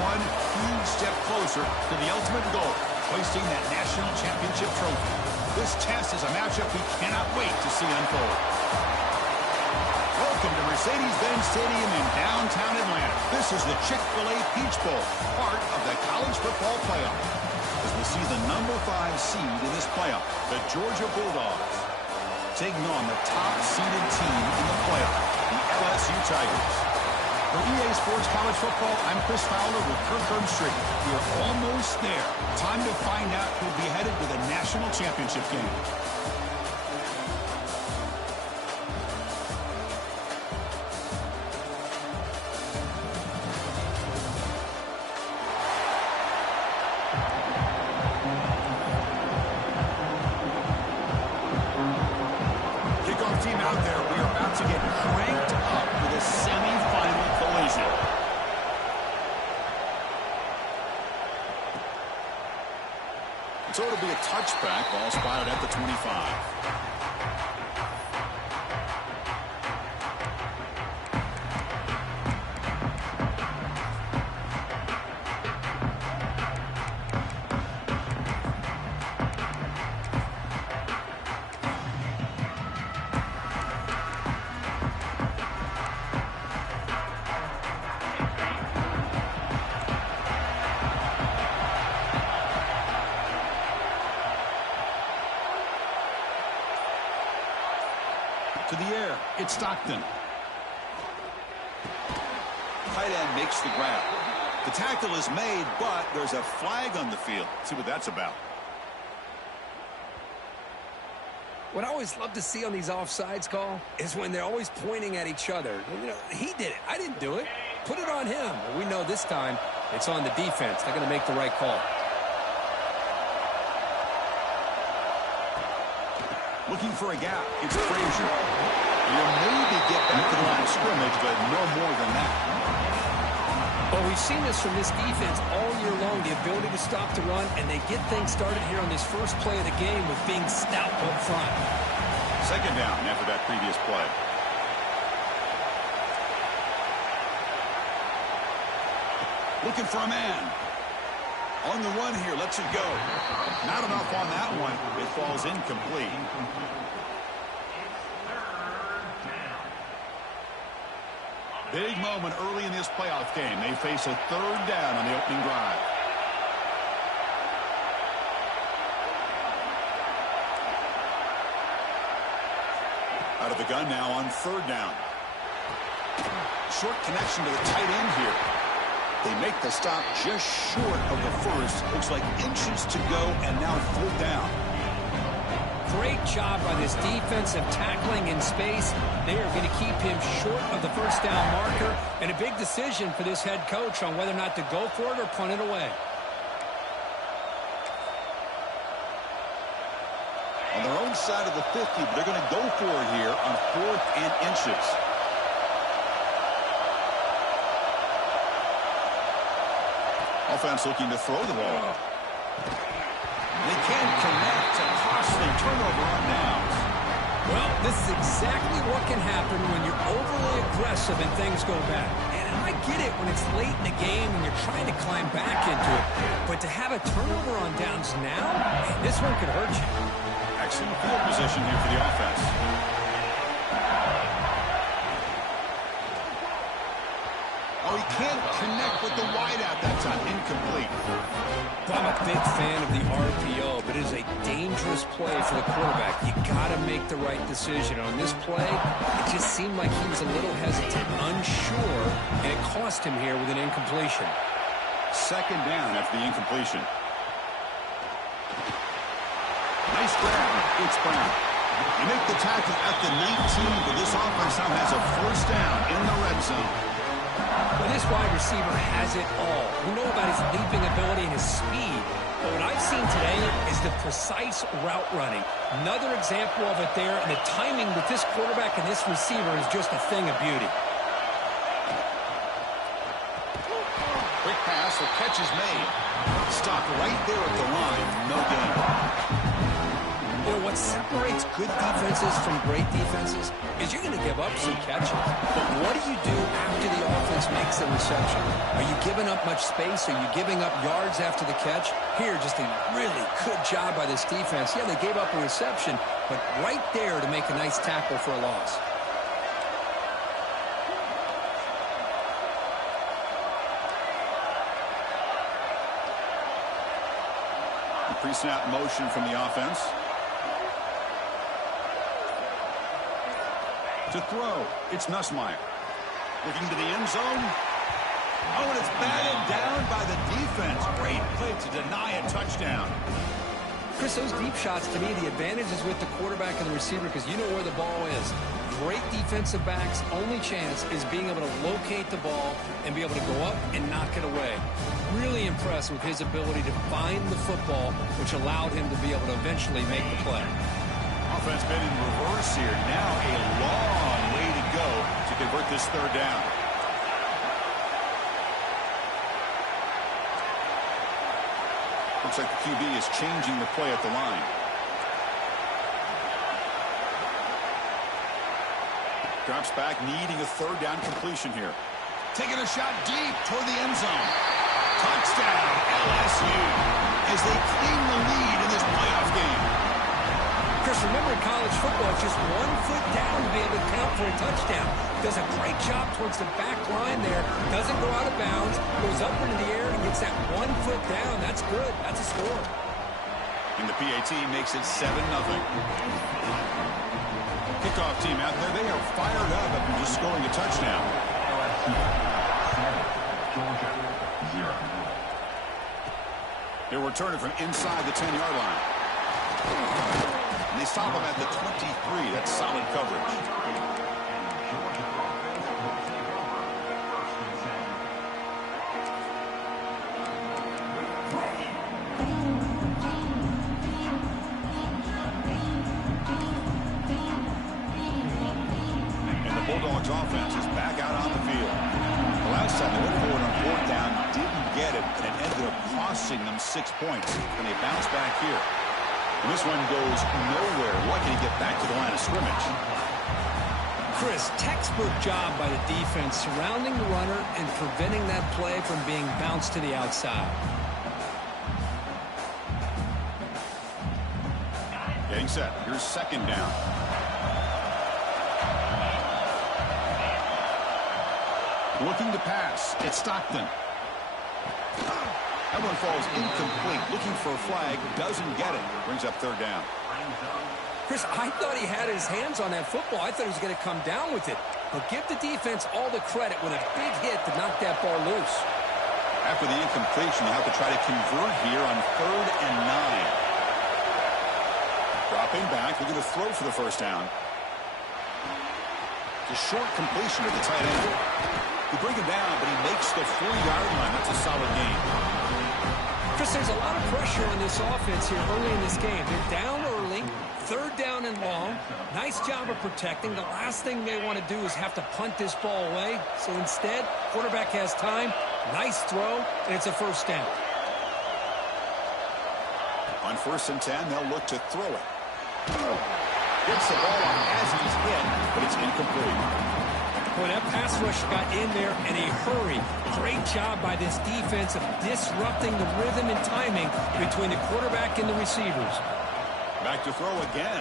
one huge step closer to the ultimate goal, hoisting that national championship trophy. This test is a matchup we cannot wait to see unfold. Welcome to Mercedes-Benz Stadium in downtown Atlanta. This is the Chick-fil-A Peach Bowl, part of the college football playoff. As we see the number 5 seed in this playoff, the Georgia Bulldogs, taking on the top-seeded team in the playoff, the LSU Tigers. For EA Sports College Football, I'm Chris Fowler with Kirk Herbstreit. We are almost there. Time to find out who'll be headed to the national championship game. Kickoff team out there. We are about to get cranked up with a semi-final collision. So it'll be a touchback, ball spotted at the 25. To the air, it's Stockton. Tight end makes the grab. The tackle is made, but there's a flag on the field. Let's see what that's about. What I always love to see on these offsides call is when they're always pointing at each other. You know, he did it. I didn't do it. Put it on him. We know this time it's on the defense. They're going to make the right call. Looking for a gap. It's Frazier. You'll maybe get back to the line of scrimmage, but no more than that. Well, we've seen this from this defense all year long, the ability to stop the run, and they get things started here on this first play of the game with being stout up front. Second down after that previous play. Looking for a man. On the run here, lets it go. Not enough on that one. It falls incomplete. Big moment early in this playoff game. They face a third down on the opening drive. Out of the gun now on third down. Short connection to the tight end here. They make the stop just short of the first. Looks like inches to go, and now fourth down. Great job by this defensive tackling in space. They are going to keep him short of the first down marker, and a big decision for this head coach on whether or not to go for it or punt it away. On their own side of the 50, but they're going to go for it here on 4th and inches. Offense looking to throw the ball. They can't connect. A costly turnover on downs. Well, this is exactly what can happen when you're overly aggressive and things go bad. And I get it when it's late in the game and you're trying to climb back into it. But to have a turnover on downs now, man, this one could hurt you. Excellent field position here for the offense. Oh, he can't connect with the wideout that time. Incomplete. I'm a big fan of the RPO, but it is a dangerous play for the quarterback. You got to make the right decision. On this play, it just seemed like he was a little hesitant, unsure, and it cost him here with an incompletion. Second down after the incompletion. Nice grab. It's Brown. You make the tackle at the 19, but this offense now has a first down in the red zone. Well, this wide receiver has it all. We know about his leaping ability and his speed. But what I've seen today is the precise route running. Another example of it there, and the timing with this quarterback and this receiver is just a thing of beauty. Quick pass, the catch is made. Stopped right there at the line, no gain. You know, what separates good defenses from great defenses is you're going to give up some catches. But what do you do after the offense makes the reception? Are you giving up much space? Are you giving up yards after the catch? Here, just a really good job by this defense. Yeah, they gave up a reception, but right there to make a nice tackle for a loss. Pre-snap motion from the offense. To throw, it's Nussmeier. Looking to the end zone. Oh, and it's batted down by the defense. Great play to deny a touchdown. Chris, those deep shots, to me, the advantage is with the quarterback and the receiver because you know where the ball is. Great defensive backs' only chance is being able to locate the ball and be able to go up and knock it away. Really impressed with his ability to find the football, which allowed him to be able to eventually make the play. Offense been in reverse here. Now a long way to go to convert this third down. Looks like the QB is changing the play at the line. Drops back, needing a third down completion here. Taking a shot deep toward the end zone. Touchdown, LSU, as they clean the lead in this playoff game. Chris, remember in college football, it's just 1 foot down to be able to count for a touchdown. Does a great job towards the back line there. Doesn't go out of bounds. Goes up into the air and gets that 1 foot down. That's good. That's a score. And the PAT makes it 7-0. Kickoff team out there, they are fired up after just scoring a touchdown. Georgia, 0. They'll return it from inside the 10-yard line. And they stop him at the 23. That's solid coverage. Bulldogs offense is back out on the field. The last time they went forward on fourth down, didn't get it, and it ended up costing them 6 points. And they bounce back here. And this one goes nowhere. Lucky to get back to the line of scrimmage. Chris, textbook job by the defense surrounding the runner and preventing that play from being bounced to the outside. Getting set. Here's second down. Looking to pass. It's Stockton. That one falls incomplete. Looking for a flag. Doesn't get it. Brings up third down. Chris, I thought he had his hands on that football. I thought he was going to come down with it. But give the defense all the credit with a big hit to knock that ball loose. After the incompletion, they'll have to try to convert here on 3rd and 9. Dropping back. Looking to throw for the first down. The short completion to the tight end. They bring him down, but he makes the 4-yard line. That's a solid gain. Chris, there's a lot of pressure on this offense here early in this game. They're down early, 3rd down and long. Nice job of protecting. The last thing they want to do is have to punt this ball away. So instead, quarterback has time. Nice throw, and it's a first down. On 1st and 10, they'll look to throw it. Gets the ball on as he's hit, but it's incomplete. Boy, that pass rush got in there in a hurry. Great job by this defense of disrupting the rhythm and timing between the quarterback and the receivers. Back to throw again.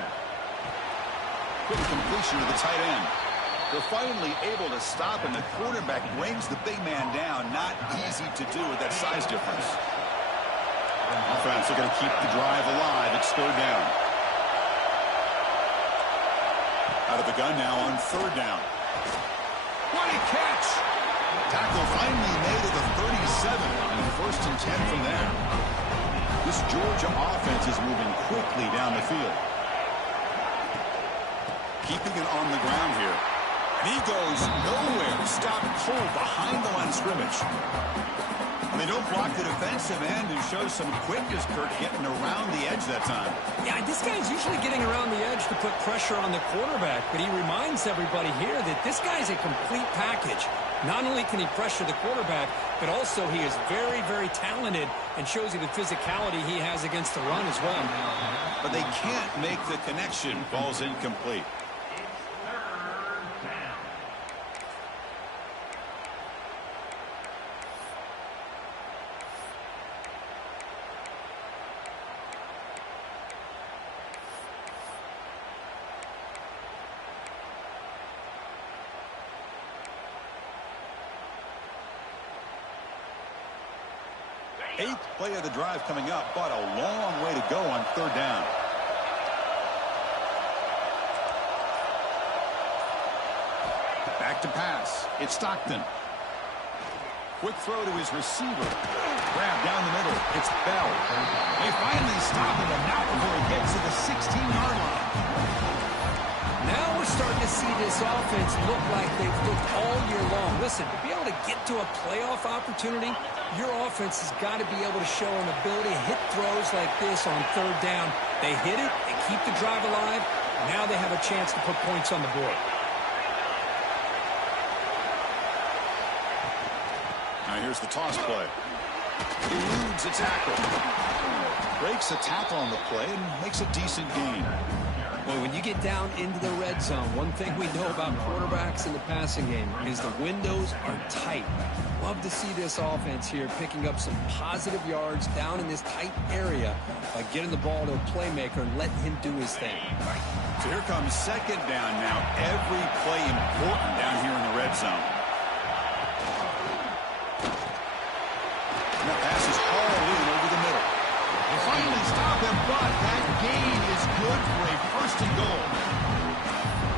Quick completion to the tight end. They're finally able to stop, and the quarterback brings the big man down. Not easy to do with that size difference. Offense looking to keep the drive alive. It's 3rd down. Out of the gun now on 3rd down. What a catch! Tackle finally made at the 37, and 1st and 10 from there. This Georgia offense is moving quickly down the field. Keeping it on the ground here. And he goes nowhere. Stopped cold behind the line of scrimmage. And they don't block the defensive end and show some quickness, Kirk, getting around the edge that time. Yeah, this guy's usually getting around the edge to put pressure on the quarterback, but he reminds everybody here that this guy's a complete package. Not only can he pressure the quarterback, but also he is very, very talented and shows you the physicality he has against the run as well. But they can't make the connection. Ball's incomplete. Eighth play of the drive coming up, but a long way to go on third down. Back to pass. It's Stockton. Quick throw to his receiver. Grab down the middle. It's Bell. They finally stop him, but not before he gets to the 16-yard line. Now we're starting to see this offense look like they've looked all year long. Listen, to be able to get to a playoff opportunity, your offense has got to be able to show an ability to hit throws like this on third down. They hit it, they keep the drive alive. Now they have a chance to put points on the board. Now here's the toss play. Eludes a tackle. Breaks a tackle on the play and makes a decent gain. Well, when you get down into the red zone, one thing we know about quarterbacks in the passing game is the windows are tight. Love to see this offense here picking up some positive yards down in this tight area by getting the ball to a playmaker and letting him do his thing. So here comes second down now. Every play important down here in the red zone. And that pass is hauled in over the middle. They finally stop him, but that gain is good for a first and goal.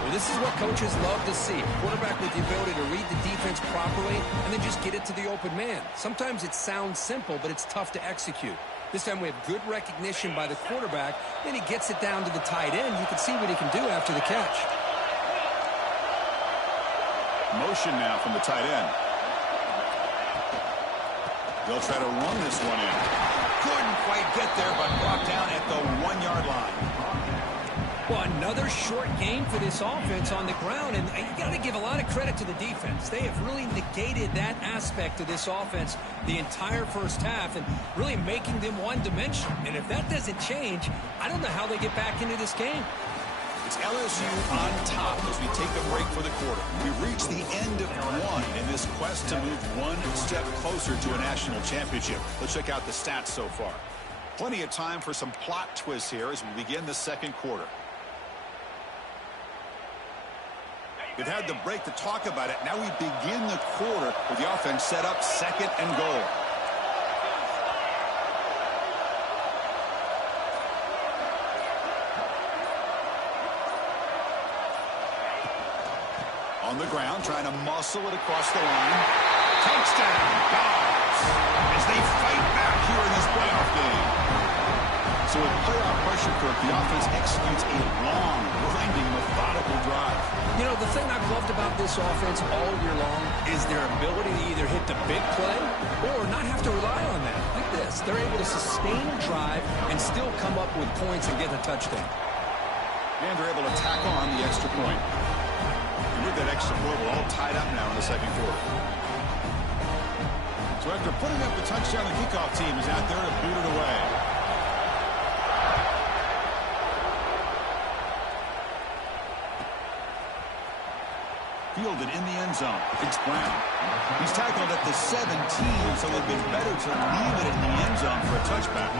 Well, this is what coaches love to see. A quarterback with the ability to read the defense properly and then just get it to the open man. Sometimes it sounds simple, but it's tough to execute. This time we have good recognition by the quarterback. Then he gets it down to the tight end. You can see what he can do after the catch. Motion now from the tight end. They'll try to run this one in. Couldn't quite get there, but brought down at the 1-yard line. Well, another short game for this offense on the ground, and you got to give a lot of credit to the defense. They have really negated that aspect of this offense the entire first half and really making them one-dimensional. And if that doesn't change, I don't know how they get back into this game. It's LSU on top as we take a break for the quarter. We've reached the end of one in this quest to move one step closer to a national championship. Let's check out the stats so far. Plenty of time for some plot twists here as we begin the second quarter. We've had the break to talk about it. Now we begin the quarter with the offense set up second and goal. On the ground, trying to muscle it across the line. Touchdown, Dogs, as they fight back here in this playoff game. So with playoff pressure, Kirk, the offense executes a long, grinding, methodical drive. You know, the thing I've loved about this offense all year long is their ability to either hit the big play or not have to rely on that. Like this, they're able to sustain a drive and still come up with points and get a touchdown. And they're able to tack on the extra point. With that extra point, we're all tied up now in the second quarter. So after putting up the touchdown, the kickoff team is out there to boot it away. Fielded in the end zone. It's Brown. He's tackled at the 17, so it would be better to leave it in the end zone for a touchback.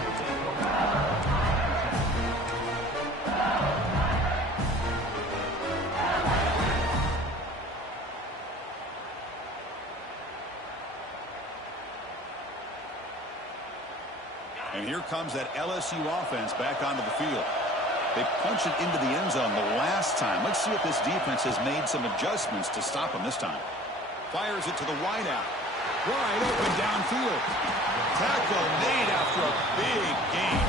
And here comes that LSU offense back onto the field. They punched it into the end zone the last time. Let's see if this defense has made some adjustments to stop them this time. Fires it to the wideout. Wide open downfield. Tackle made after a big gain.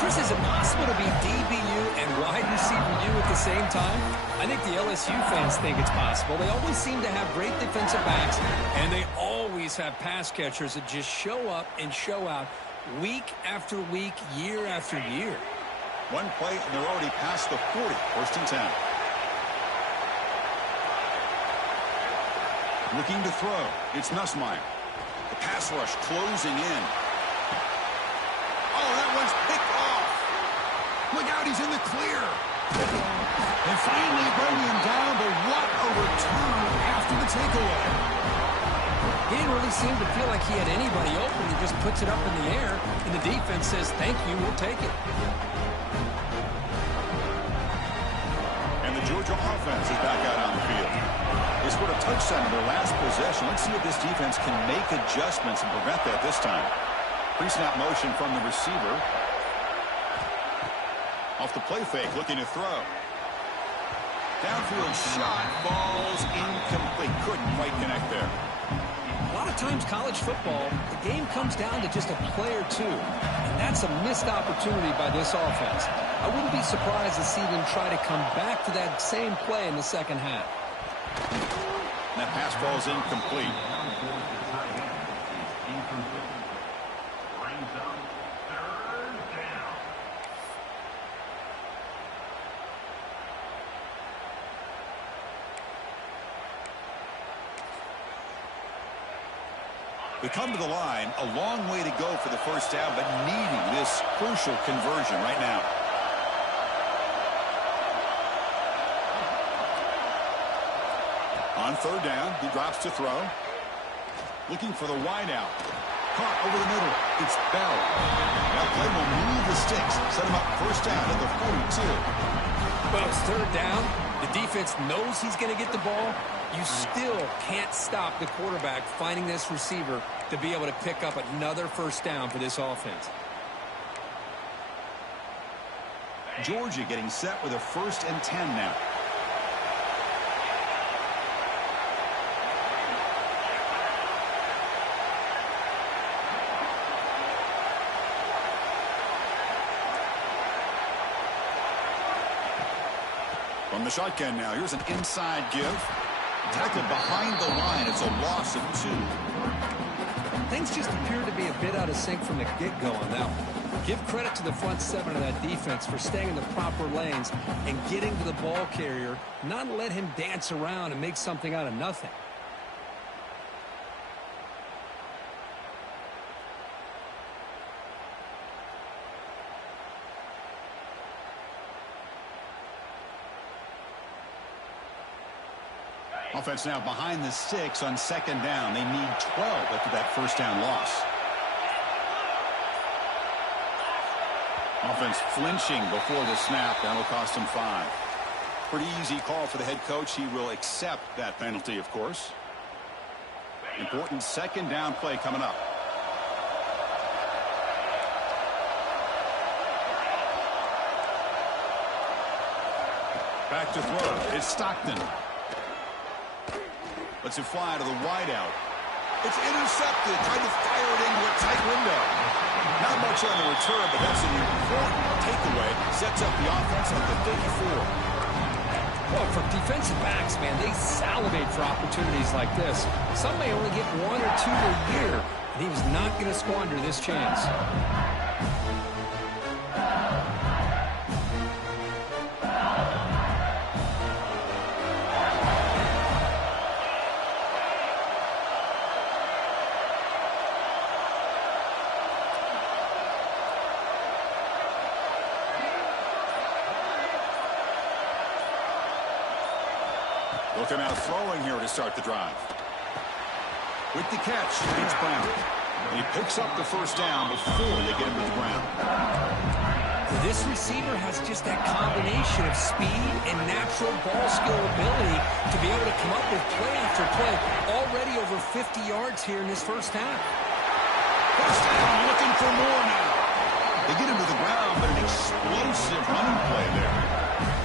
Chris, is it possible to be DBU and wide receiver U at the same time? I think the LSU fans think it's possible. They always seem to have great defensive backs, and they always have pass catchers that just show up and show out week after week, year after year. One play, and they're already past the 40. First and 10. Looking to throw. It's Nussmeier. The pass rush closing in. Oh, that one's picked off. Look out, he's in the clear. And finally bring him down, but what a return after the takeaway. He didn't really seem to feel like he had anybody open. He just puts it up in the air, and the defense says, thank you, we'll take it. And the Georgia offense is back out on the field. They scored a touchdown in their last possession. Let's see if this defense can make adjustments and prevent that this time. Pre-snap motion from the receiver. Off the play fake, looking to throw. Downfield shot, falls incomplete. Couldn't quite connect there. A lot of times college football, the game comes down to just a play or two. And that's a missed opportunity by this offense. I wouldn't be surprised to see them try to come back to that same play in the second half. And that pass falls incomplete. We come to the line, a long way to go for the first down, but needing this crucial conversion right now. On third down, he drops to throw. Looking for the wideout. Caught over the middle. It's Bell. That play will move the sticks. Set him up first down at the 42. Well, it's third down. The defense knows he's going to get the ball. You still can't stop the quarterback finding this receiver to be able to pick up another first down for this offense. Georgia getting set with a 1st and 10 now. From the shotgun now, here's an inside give. Tackled behind the line. It's a loss of 2. Things just appear to be a bit out of sync from the get-go on that one. Give credit to the front 7 of that defense for staying in the proper lanes and getting to the ball carrier, not let him dance around and make something out of nothing. Offense now behind the 6 on 2nd down. They need 12 after that first down loss. Offense flinching before the snap. That'll cost him 5. Pretty easy call for the head coach. He will accept that penalty, of course. Important 2nd down play coming up. Back to throw. It's Stockton. Lets it fly to the wideout. It's intercepted. Tried to fire it into a tight window. Not much on the return, but that's an important takeaway. Sets up the offense at the 34. Well, for defensive backs, man, they salivate for opportunities like this. Some may only get 1 or 2 a year, and he was not going to squander this chance. Looking out throwing here to start the drive. With the catch, it's Brown. And he picks up the first down before they get him to the ground. This receiver has just that combination of speed and natural ball skill ability to be able to come up with play after play. Already over 50 yards here in this first half. First down, looking for more now. They get him to the ground, but an explosive running play there.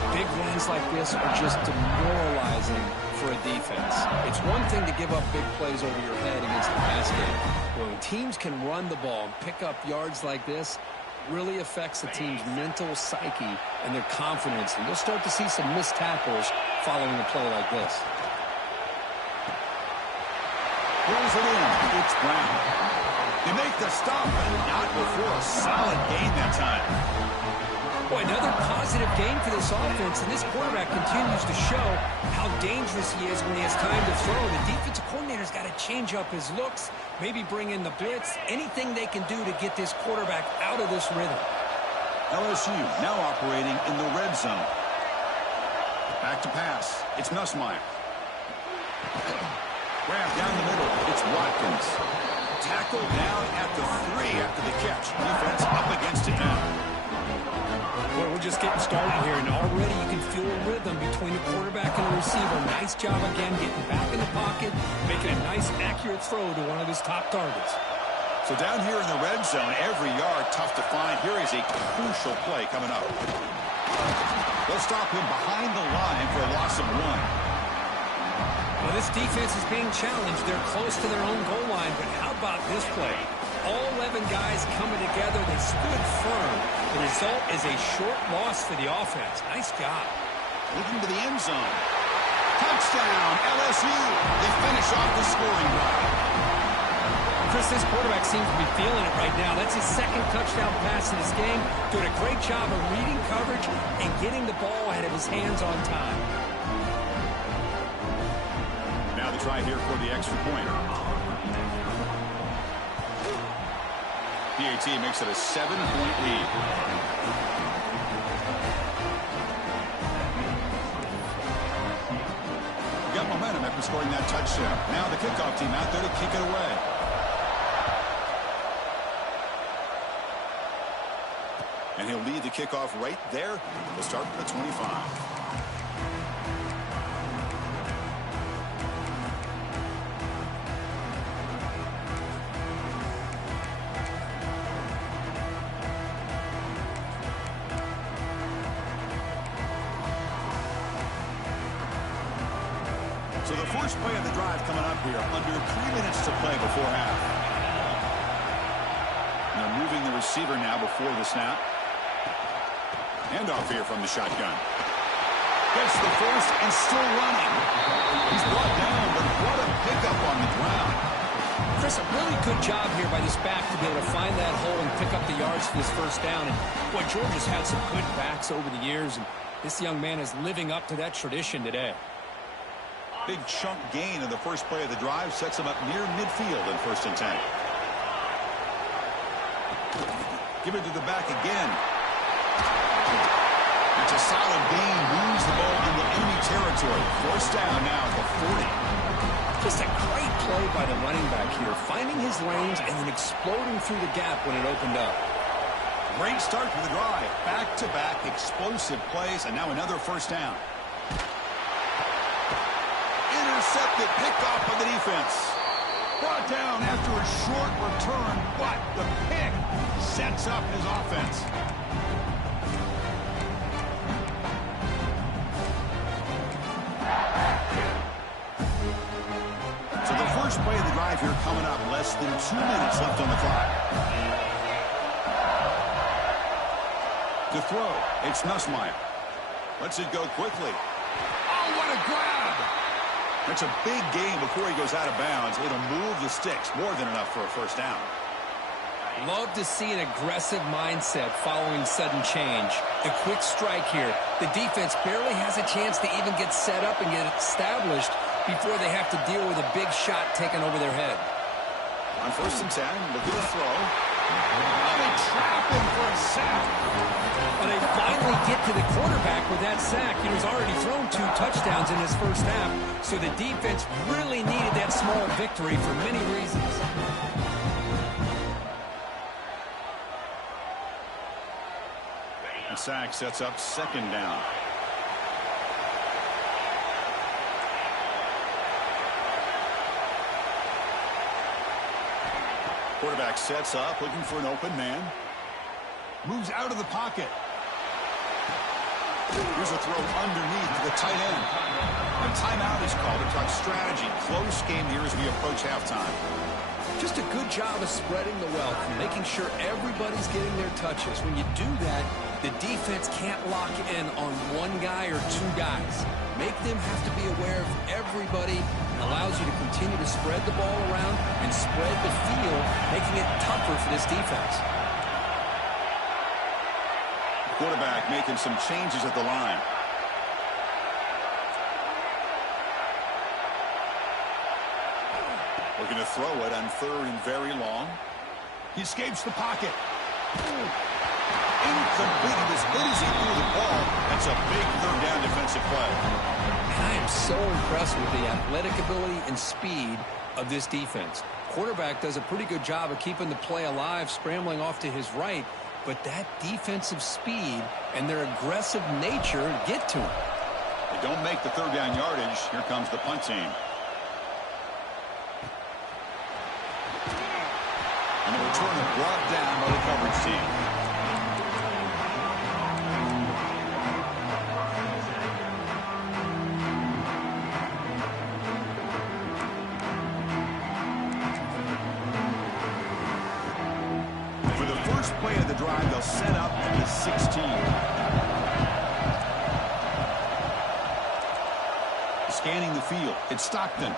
Big runs like this are just demoralizing for a defense. It's one thing to give up big plays over your head against the pass game. When teams can run the ball and pick up yards like this, it really affects the team's mental psyche and their confidence. And you'll start to see some missed tackles following a play like this. Pulls it in. It's Brown. You make the stop, but not before a solid gain that time. Boy, another positive game for this offense, and this quarterback continues to show how dangerous he is when he has time to throw. The defensive coordinator's got to change up his looks, maybe bring in the blitz, anything they can do to get this quarterback out of this rhythm. LSU now operating in the red zone. Back to pass. It's Nussmeier. Grab down the middle. It's Watkins. Tackle down at the 3 after the catch. Defense up against it now. Well, we're just getting started here, and already you can feel a rhythm between the quarterback and the receiver. Nice job again getting back in the pocket, making a nice, accurate throw to one of his top targets. So down here in the red zone, every yard tough to find. Here is a crucial play coming up. They'll stop him behind the line for a loss of 1. Well, this defense is being challenged. They're close to their own goal line, but how about this play? All 11 guys coming together. They stood firm. The result is a short loss for the offense. Nice job. Looking to the end zone. Touchdown, LSU. They finish off the scoring drive. Chris, this quarterback seems to be feeling it right now. That's his second touchdown pass in this game. Doing a great job of reading coverage and getting the ball out of his hands on time. Now the try here for the extra point. PAT makes it a 7-point lead. Got momentum after scoring that touchdown. Now the kickoff team out there to kick it away. And he'll lead the kickoff right there. We'll start from the 25. So the first play of the drive coming up here, under 3 minutes to play before half. And they're moving the receiver now before the snap. Handoff here from the shotgun. Gets the first and still running. He's brought down, but what a pickup on the ground. Chris, a really good job here by this back to be able to find that hole and pick up the yards for this first down. And boy, Georgia's had some good backs over the years, and this young man is living up to that tradition today. Big chunk gain in the first play of the drive sets him up near midfield in 1st and 10. Give it to the back again. It's a solid gain, moves the ball into enemy territory. 1st down now at the 40. Just a great play by the running back here, finding his lanes and then exploding through the gap when it opened up. Great start for the drive. Back-to-back explosive plays, and now another 1st down. Intercepted, picked off by the defense. Brought down after a short return, but the pick sets up his offense. So the first play of the drive here coming up, less than 2 minutes left on the clock. To throw, it's Nussmeier. Lets it go quickly. Oh, what a grab! That's a big gain before he goes out of bounds. It'll move the sticks, more than enough for a 1st down. Love to see an aggressive mindset following sudden change. The quick strike here. The defense barely has a chance to even get set up and get established before they have to deal with a big shot taken over their head. On 1st and 10, look at the throw. Oh, they trap him for a sack. Well, they finally get to the quarterback with that sack. He's already thrown 2 touchdowns in his first half, so the defense really needed that small victory for many reasons. The sack sets up 2nd down. Quarterback sets up, looking for an open man. Moves out of the pocket. Here's a throw underneath to the tight end. A timeout is called to talk strategy. Close game here as we approach halftime. Just a good job of spreading the wealth and making sure everybody's getting their touches. When you do that, the defense can't lock in on one guy or 2 guys. Make them have to be aware of everybody allows you to continue to spread the ball around and spread the field, making it tougher for this defense. Quarterback making some changes at the line. Looking to throw it on 3rd and very long. He escapes the pocket. Incomplete. He was hit as he threw the ball. That's a big 3rd down defensive play. And I am so impressed with the athletic ability and speed of this defense. Quarterback does a pretty good job of keeping the play alive, scrambling off to his right, but that defensive speed and their aggressive nature get to him. They don't make the 3rd down yardage. Here comes the punt team. And the return is brought down by the coverage team. For the first play of the drive, they'll set up at the 16. Scanning the field. It's Stockton.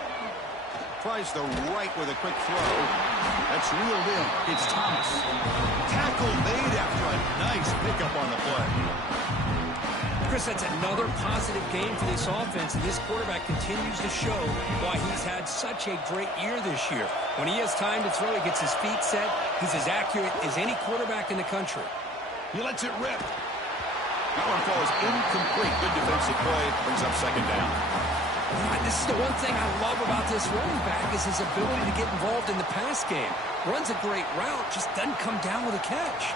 Tries the right with a quick throw. That's reeled in. It's Thomas. Tackle made after a nice pickup on the play. Chris, that's another positive game for this offense, and this quarterback continues to show why he's had such a great year this year. When he has time to throw, he gets his feet set. He's as accurate as any quarterback in the country. He lets it rip. That one falls incomplete. Good defensive play. Brings up 2nd down. This is the one thing I love about this running back is his ability to get involved in the pass game. Runs a great route, just doesn't come down with a catch.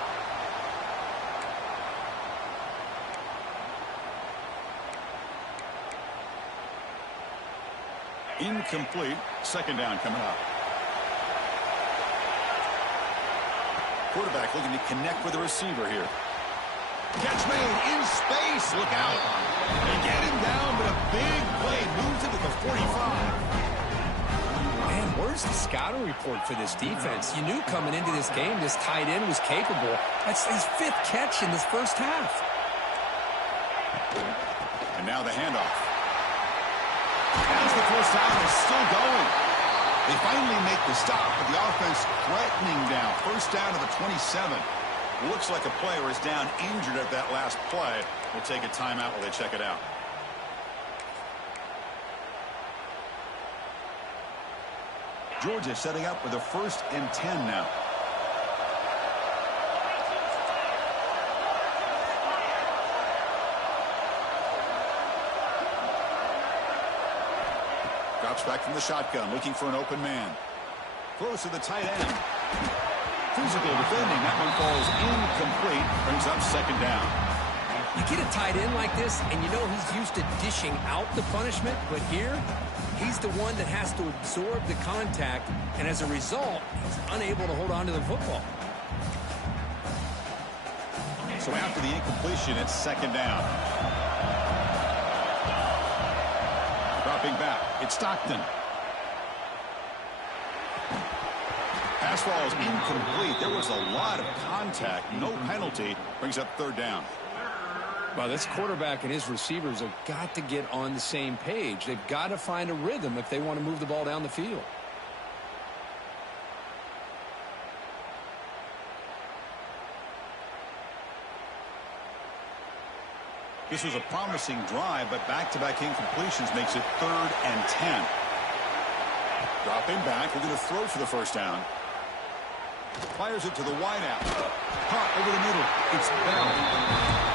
Incomplete. 2nd down coming up. Quarterback looking to connect with the receiver here. Catch made in space. Look out. They get him down, but a big play moves into the 45. Man, where's the scouting report for this defense? You knew coming into this game this tight end was capable. That's his 5th catch in this first half. And now the handoff. As the first down is still going. They finally make the stop, but the offense threatening down. First down to the 27. Looks like a player is down injured at that last play. We'll take a timeout while they check it out. Georgia setting up with a 1st and 10 now. Drops back from the shotgun, looking for an open man. Throws to the tight end. Physical defending. That one falls incomplete. Brings up 2nd down. You get a tight end like this, and you know he's used to dishing out the punishment, but here, he's the one that has to absorb the contact, and as a result, he's unable to hold on to the football. So after the incompletion, it's 2nd down. Dropping back, it's Stockton. Pass falls incomplete. There was a lot of contact. No penalty. Brings up 3rd down. Well, this quarterback and his receivers have got to get on the same page. They've got to find a rhythm if they want to move the ball down the field. This was a promising drive, but back-to-back incompletions makes it 3rd and 10. Dropping back. We're going to throw for the first down. Fires it to the wideout. Caught over the middle. It's Bell.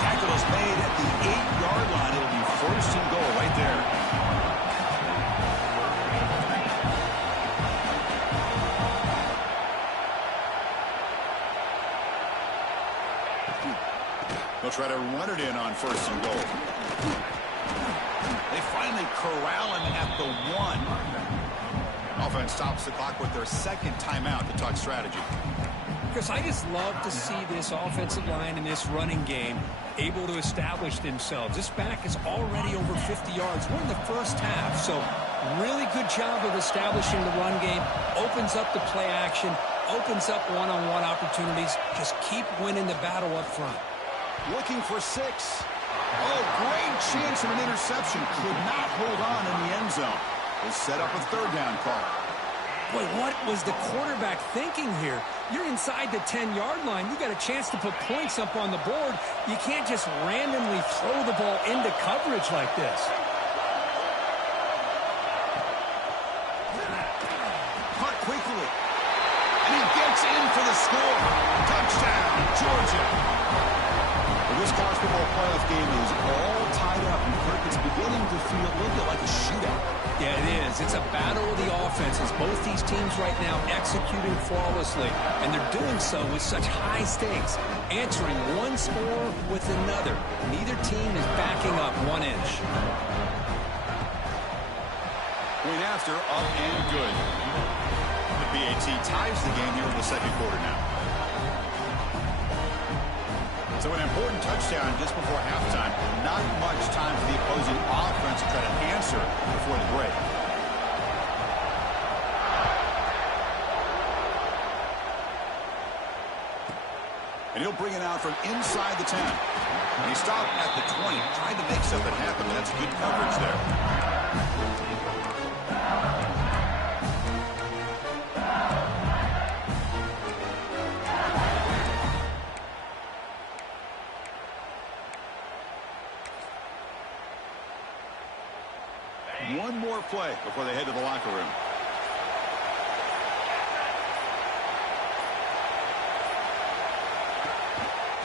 Tackle is made at the 8-yard line. It'll be 1st and goal right there. They'll try to run it in on 1st and goal. They finally corral him at the 1. Offense stops the clock with their 2nd timeout to talk strategy. Chris, I just love to see this offensive line in this running game able to establish themselves. This back is already over 50 yards. We're in the first half, so really good job of establishing the run game. Opens up the play action, opens up one-on-one opportunities. Just keep winning the battle up front. Looking for 6. Oh, great chance of an interception. Could not hold on in the end zone. will set up a third down call. Boy, what was the quarterback thinking here? You're inside the 10-yard line. You got a chance to put points up on the board. You can't just randomly throw the ball into coverage like this. Caught quickly. And he gets in for the score. Touchdown, Georgia. Well, this college football playoff game is all tied up, and Kirk, it's beginning to feel a little bit like a shootout. Yeah, it is. It's a battle of the offenses. Both these teams right now executing flawlessly, and they're doing so with such high stakes, answering one score with another. Neither team is backing up 1 inch. Point after, up and good. The BAT ties the game here in the second quarter now. So an important touchdown just before halftime. Not much time for the opposing offense to try to answer before the break. And he'll bring it out from inside the 10. And he stopped at the 20, trying to make something happen. That's good coverage there. One more play before they head to the locker room.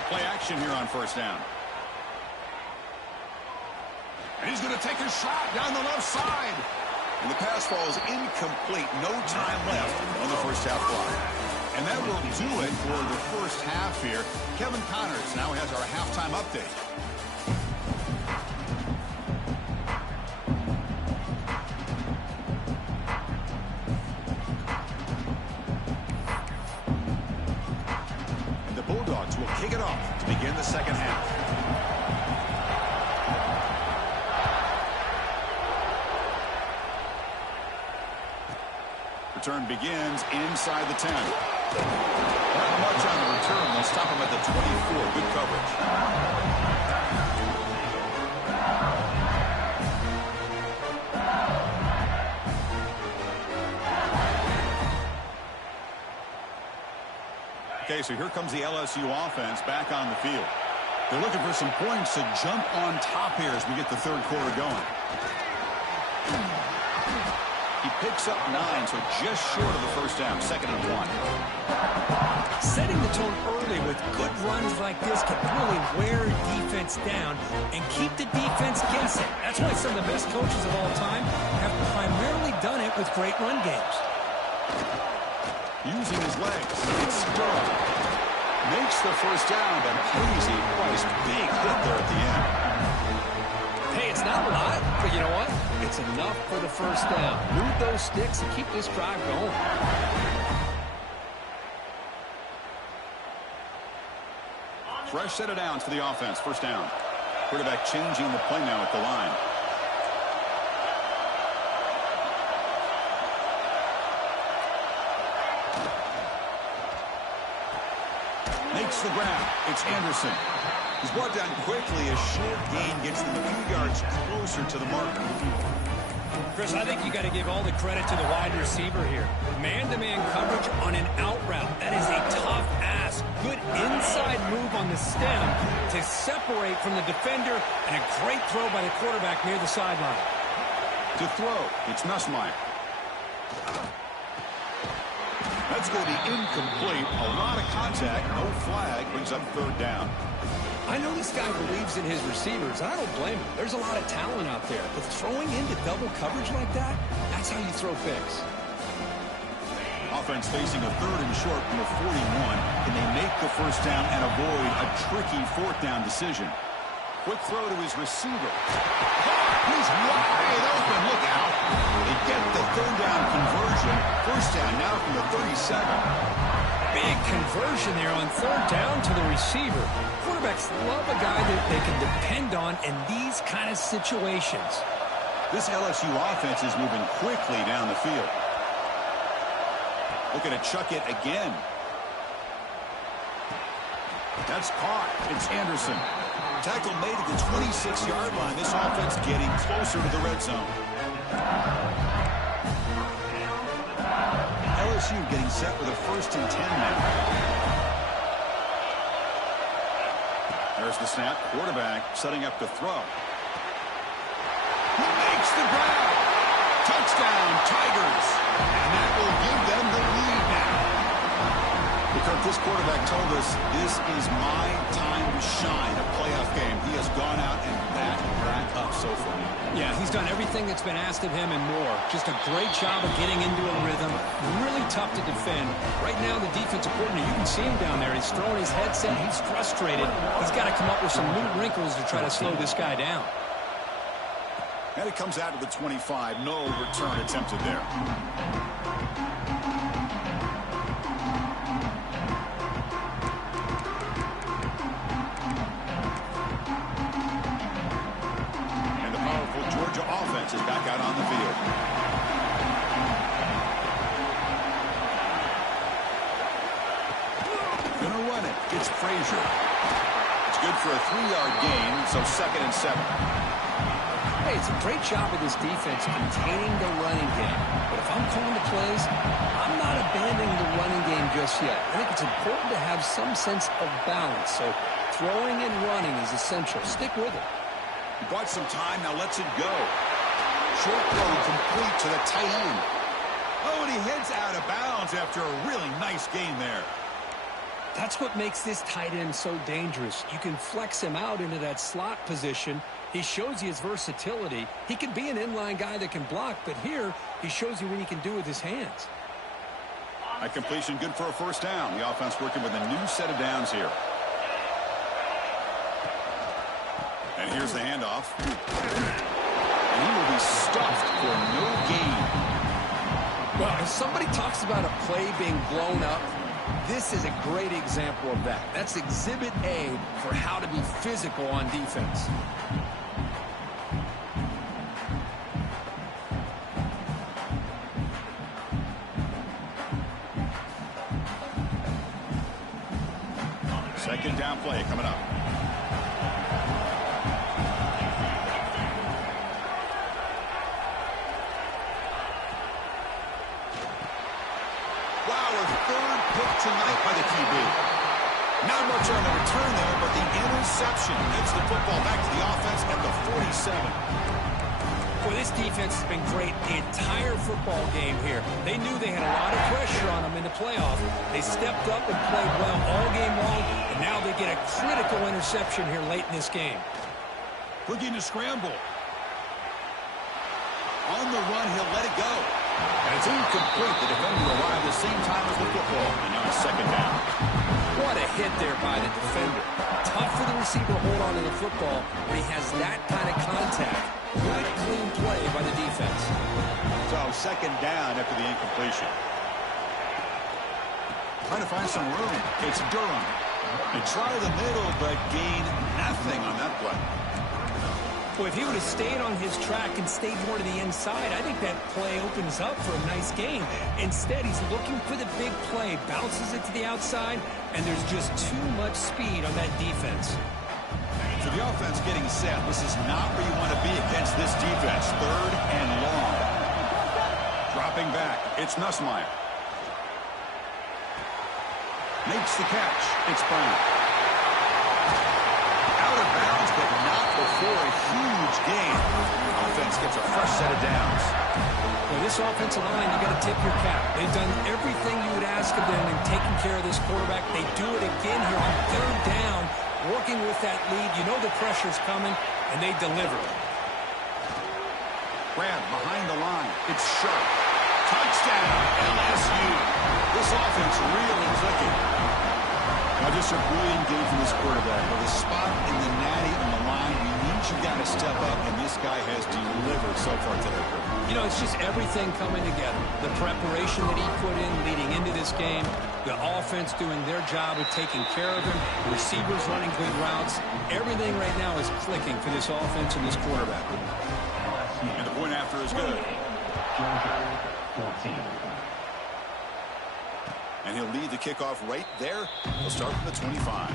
Play action here on first down. And he's going to take a shot down the left side. And the pass falls incomplete. No time left on the first half clock. And that will do it for the first half here. Kevin Connors now has our halftime update. Will kick it off to begin the second half. Return begins inside the 10. Not much on the return. They'll stop him at the 24. Good coverage. Okay, so here comes the LSU offense back on the field. They're looking for some points to jump on top here as we get the third quarter going. He picks up 9, so just short of the first down, 2nd and 1. Setting the tone early with good runs like this can really wear defense down and keep the defense guessing. That's why some of the best coaches of all time have primarily done it with great run games. Using his legs, it's Sterling. Makes the first down, but pays a price. Big hit there at the end. Hey, it's not a lot, but you know what? It's enough for the first down. Move those sticks and keep this drive going. Fresh set of downs for the offense. First down. Quarterback changing the play now at the line. Makes the grab. It's Anderson. He's brought down quickly. A short gain gets them a few yards closer to the marker. Chris, I think you got to give all the credit to the wide receiver here. Man-to-man coverage on an out route. That is a tough ask. Good inside move on the stem to separate from the defender, and a great throw by the quarterback near the sideline. To throw, it's Nussmeier. That's going to be incomplete. A lot of contact. No flag. Brings up third down. I know this guy believes in his receivers, and I don't blame him. There's a lot of talent out there. But throwing into double coverage like that, that's how you throw picks. Offense facing a third and short from the 41. Can they make the first down and avoid a tricky fourth down decision? Quick throw to his receiver. He's wide open. Look out. They get the third down conversion. First down now from the 37. Big conversion there on third down to the receiver. Quarterbacks love a guy that they can depend on in these kind of situations. This LSU offense is moving quickly down the field. Looking to chuck it again. That's caught. It's Anderson. Tackle made at the 26-yard line. This offense getting closer to the red zone. LSU getting set with a 1st and 10 now. There's the snap. Quarterback setting up to throw. He makes the grab. Touchdown, Tigers. And that will give them the lead now. Kirk, this quarterback told us this is my time to shine, a playoff game. He has gone out and backed that up so far. Yeah, he's done everything that's been asked of him and more. Just a great job of getting into a rhythm. Really tough to defend. Right now, the defensive coordinator, you can see him down there. He's throwing his headset. He's frustrated. He's got to come up with some new wrinkles to try to slow this guy down. And it comes out to the 25. No return attempted there. Is back out on the field. Gonna run it. It's Frazier. It's good for a 3-yard gain, so 2nd and 7. Hey, it's a great job of this defense containing the running game. But if I'm calling the plays, I'm not abandoning the running game just yet. I think it's important to have some sense of balance. So throwing and running is essential. Stick with it. He bought some time. Now lets it go. Short throw complete to the tight end. Oh, and he heads out of bounds after a really nice gain there. That's what makes this tight end so dangerous. You can flex him out into that slot position. He shows you his versatility. He can be an inline guy that can block, but here he shows you what he can do with his hands. A completion good for a 1st down. The offense working with a new set of downs here. And here's the handoff. And he will be stuffed for no gain. Well, if somebody talks about a play being blown up, this is a great example of that. That's Exhibit A for how to be physical on defense. Second down play coming up. Tonight by the QB. Not much on the return there, but the interception gets the football back to the offense at the 47. Well, this defense has been great the entire football game here. They knew they had a lot of pressure on them in the playoff. They stepped up and played well all game long, and now they get a critical interception here late in this game. Looking to scramble. On the run, he'll let it go. And it's incomplete. The defender arrived at the same time as the football. And now it's 2nd down. What a hit there by the defender. Tough for the receiver to hold on to the football, but he has that kind of contact. Good, clean play by the defense. So 2nd down after the incompletion. Trying to find some room. It's Durham. They try the middle, but gain nothing on that play. Well, if he would have stayed on his track and stayed more to the inside, I think that play opens up for a nice gain. Instead, he's looking for the big play, bounces it to the outside, and there's just too much speed on that defense. So the offense getting set. This is not where you want to be against this defense. 3rd and long. Dropping back. It's Nussmeier. Makes the catch. It's Brown. Out of bounds, but not before a huge gain. Offense gets a fresh set of downs. Well, this offensive line, you got to tip your cap. They've done everything you would ask of them in taking care of this quarterback. They do it again here on 3rd down, working with that lead. You know the pressure's coming, and they deliver. Grab behind the line. It's sharp. Touchdown, LSU. This offense really clicking. Now just a brilliant game from this quarterback. With a spot in the natty on the line, you need you got to step up, and this guy has delivered so far today. You know, it's just everything coming together. The preparation that he put in leading into this game, the offense doing their job of taking care of him, receivers running good routes. Everything right now is clicking for this offense and this quarterback. And the point after is good. And he'll lead the kickoff right there. He'll start from the 25.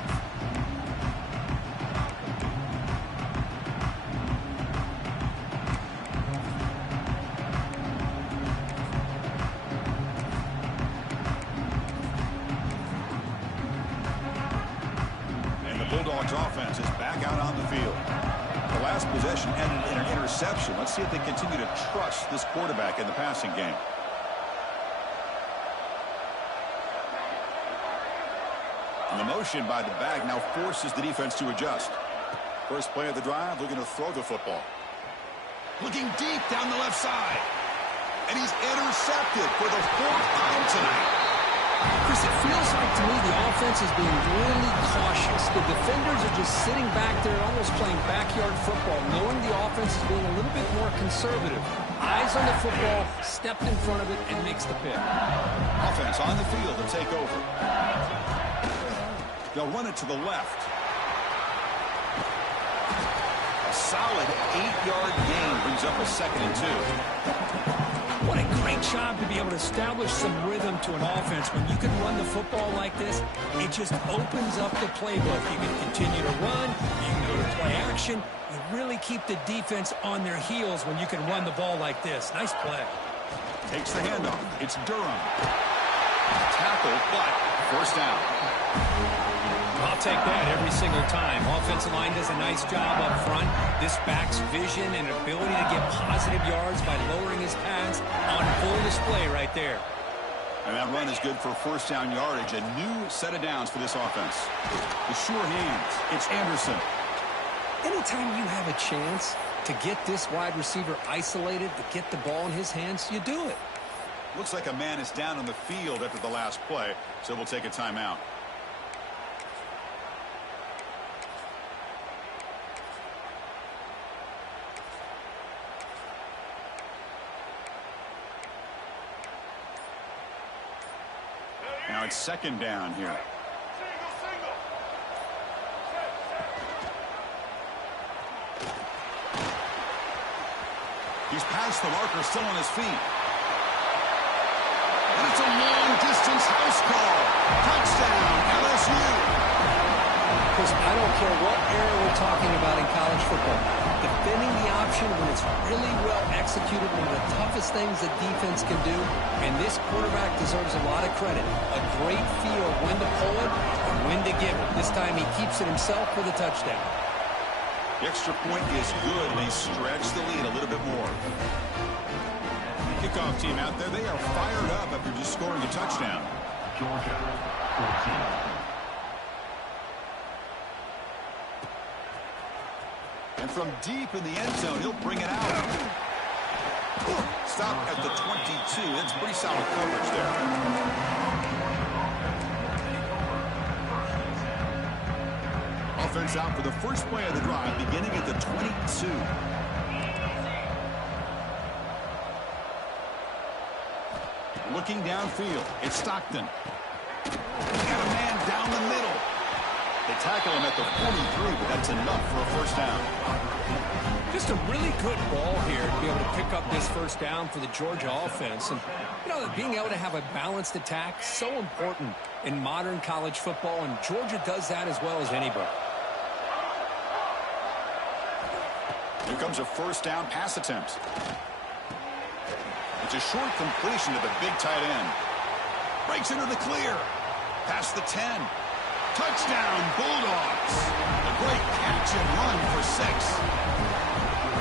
Bulldogs offense is back out on the field. The last possession ended in an interception. Let's see if they continue to trust this quarterback in the passing game. And the motion by the back now forces the defense to adjust. First play of the drive, looking to throw the football. Looking deep down the left side. And he's intercepted for the 4th time tonight. Chris, it feels like to me the offense is being really cautious. The defenders are just sitting back there almost playing backyard football, knowing the offense is being a little bit more conservative. Eyes on the football, stepped in front of it, and makes the pick. Offense on the field to take over. They'll run it to the left. A solid 8-yard gain brings up a 2nd and 2. What a great job to be able to establish some rhythm to an offense. When you can run the football like this, it just opens up the playbook. You can continue to run. You can go to play action. You really keep the defense on their heels when you can run the ball like this. Nice play. Takes the handoff. It's Durham. Tackle, but first down. I'll take that every single time. Offensive line does a nice job up front. This back's vision and ability to get positive yards by lowering his pads on full display right there. And that run is good for first down yardage. A new set of downs for this offense. The sure hands. It's Anderson. Anytime you have a chance to get this wide receiver isolated, to get the ball in his hands, you do it. Looks like a man is down on the field after the last play, so we'll take a timeout. Now it's 2nd down here. He's past the marker, still on his feet. And it's a long-distance house call. Touchdown, LSU. Chris, I don't care what era we're talking about in college football. Defending the option when it's really well executed, one of the toughest things that defense can do, and this quarterback deserves a lot of credit. A great feel of when to pull it and when to give it. This time he keeps it himself for the touchdown. The extra point is good, and they stretch the lead a little bit more. Kickoff team out there, they are fired up after just scoring a touchdown. Georgia 14. And from deep in the end zone, he'll bring it out. Stop at the 22. That's pretty solid coverage there. Offense out for the first play of the drive, beginning at the 22. Looking downfield, it's Stockton. He's got a man down the middle. They tackle him at the 43, but that's enough for a first down. Just a really good ball here to be able to pick up this first down for the Georgia offense. And, you know, being able to have a balanced attack, so important in modern college football, and Georgia does that as well as anybody. Here comes a first down pass attempt. It's a short completion to the big tight end. Breaks into the clear. Past the 10. Touchdown, Bulldogs. A great catch and run for 6.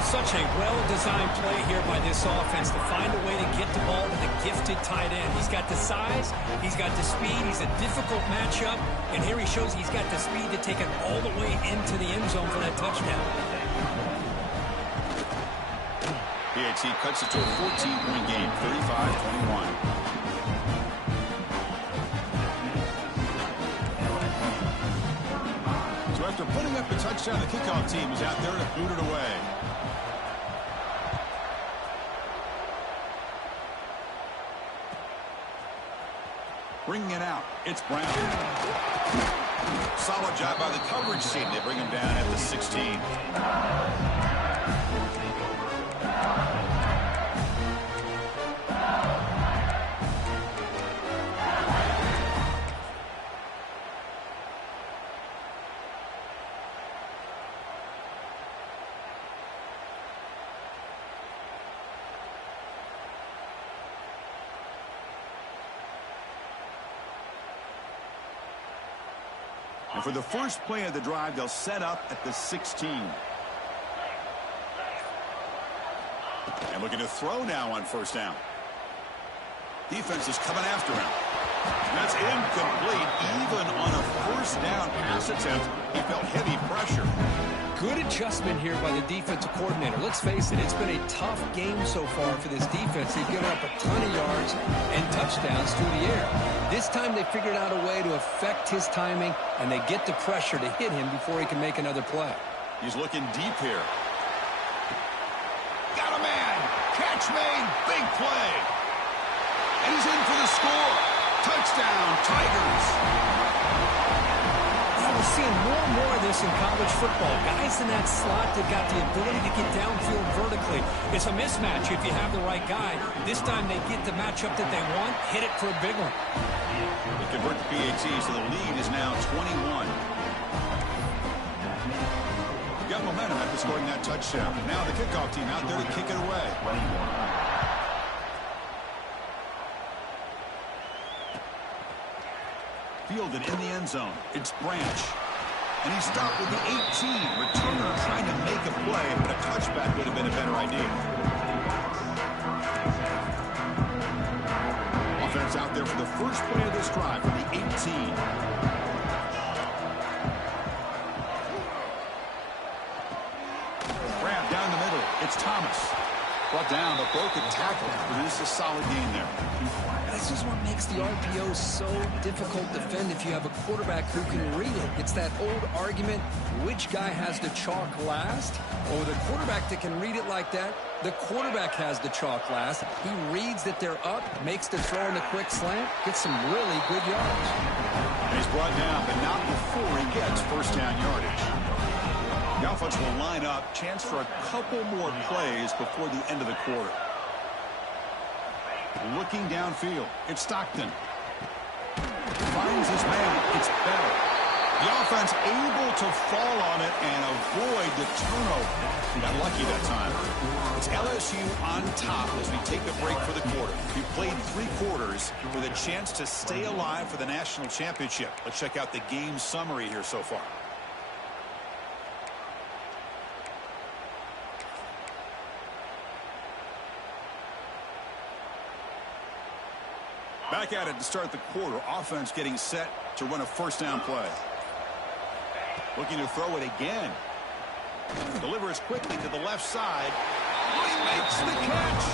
Such a well-designed play here by this offense to find a way to get the ball to the gifted tight end. He's got the size, he's got the speed, he's a difficult matchup, and here he shows he's got the speed to take it all the way into the end zone for that touchdown. PAT cuts it to a 14-point game, 35-21. So after putting up the touchdown, the kickoff team is out there to boot it away. Bringing it out, it's Brown. Solid job by the coverage team. They bring him down at the 16. And for the first play of the drive, they'll set up at the 16. And looking to throw now on first down. Defense is coming after him. That's incomplete. Even on a first down pass attempt, he felt heavy pressure. Good adjustment here by the defensive coordinator. Let's face it, it's been a tough game so far for this defense. They've given up a ton of yards and touchdowns through the air. This time they figured out a way to affect his timing, and they get the pressure to hit him before he can make another play. He's looking deep here. Got a man. Catch made. Big play. And he's in for the score. Touchdown, Tigers. Now we're seeing more and more of this in college football. Guys in that slot that got the ability to get downfield vertically. It's a mismatch if you have the right guy. This time they get the matchup that they want, hit it for a big one. They convert the PAT, so the lead is now 21. Got momentum after scoring that touchdown. Now the kickoff team out there to kick it away. Fielded in the end zone. It's Branch. And he stopped with the 18. Returner trying to make a play, but a touchback would have been a better idea. Offense out there for the first play of this drive from the 18. Grab down the middle. It's Thomas. Brought down, but broke a tackle. Produces a solid gain there. This is what makes the RPO so difficult to defend if you have a quarterback who can read it. It's that old argument, which guy has the chalk last? Or the quarterback that can read it like that, the quarterback has the chalk last. He reads that they're up, makes the throw in the quick slant, gets some really good yards. And he's brought down, but not before he gets first down yardage. The offense will line up, chance for a couple more plays before the end of the quarter. Looking downfield, it's Stockton. Finds his man, it's Bell. The offense able to fall on it and avoid the turnover. Got lucky that time. It's LSU on top as we take a break for the quarter. We played 3 quarters with a chance to stay alive for the national championship. Let's check out the game summary here so far. Back at it to start the quarter. Offense getting set to run a first down play. Looking to throw it again. Delivers quickly to the left side. He makes the catch.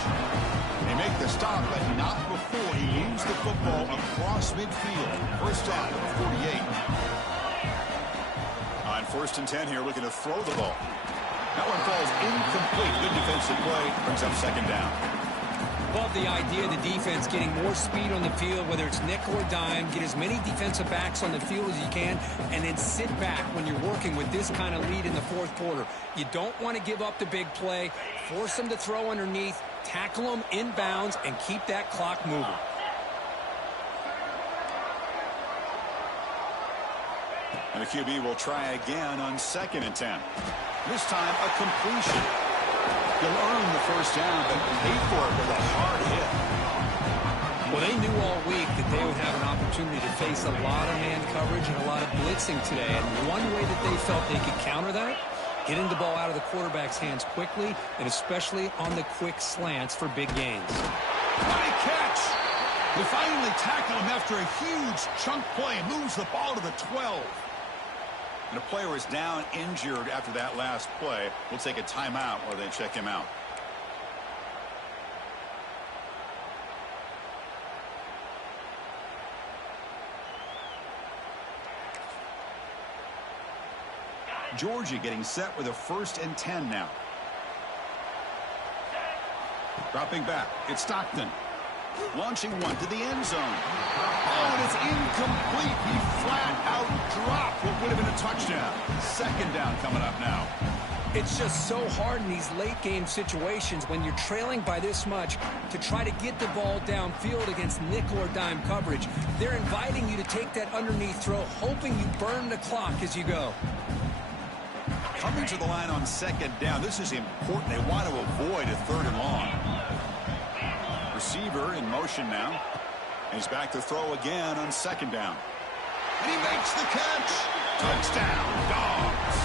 They make the stop, but not before he moves the football across midfield. First down at the 48. On 1st and 10 here, looking to throw the ball. That one falls incomplete. Good defensive play. Brings up second down. Love the idea of the defense getting more speed on the field, whether it's nickel or dime. Get as many defensive backs on the field as you can, and then sit back when you're working with this kind of lead in the 4th quarter. You don't want to give up the big play. Force them to throw underneath, tackle them inbounds, and keep that clock moving. And the QB will try again on 2nd and 10. This time a completion. He'll earn the first down, but pay for it with a hard hit. Well, they knew all week that they would have an opportunity to face a lot of man coverage and a lot of blitzing today. And one way that they felt they could counter that, getting the ball out of the quarterback's hands quickly, and especially on the quick slants for big gains. What a catch! They finally tackle him after a huge chunk play. Moves the ball to the 12. And a player is down injured after that last play. We'll take a timeout while they check him out. Georgia getting set with a 1st and 10 now. Dropping back, it's Stockton. Launching one to the end zone. Oh, and it's incomplete. He flat out dropped what would have been a touchdown. Second down coming up now. It's just so hard in these late game situations when you're trailing by this much to try to get the ball downfield against nickel or dime coverage. They're inviting you to take that underneath throw, hoping you burn the clock as you go. Coming to the line on 2nd down. This is important. They want to avoid a 3rd and long. Receiver in motion now. And he's back to throw again on 2nd down. And he makes the catch. Touchdown, Dogs.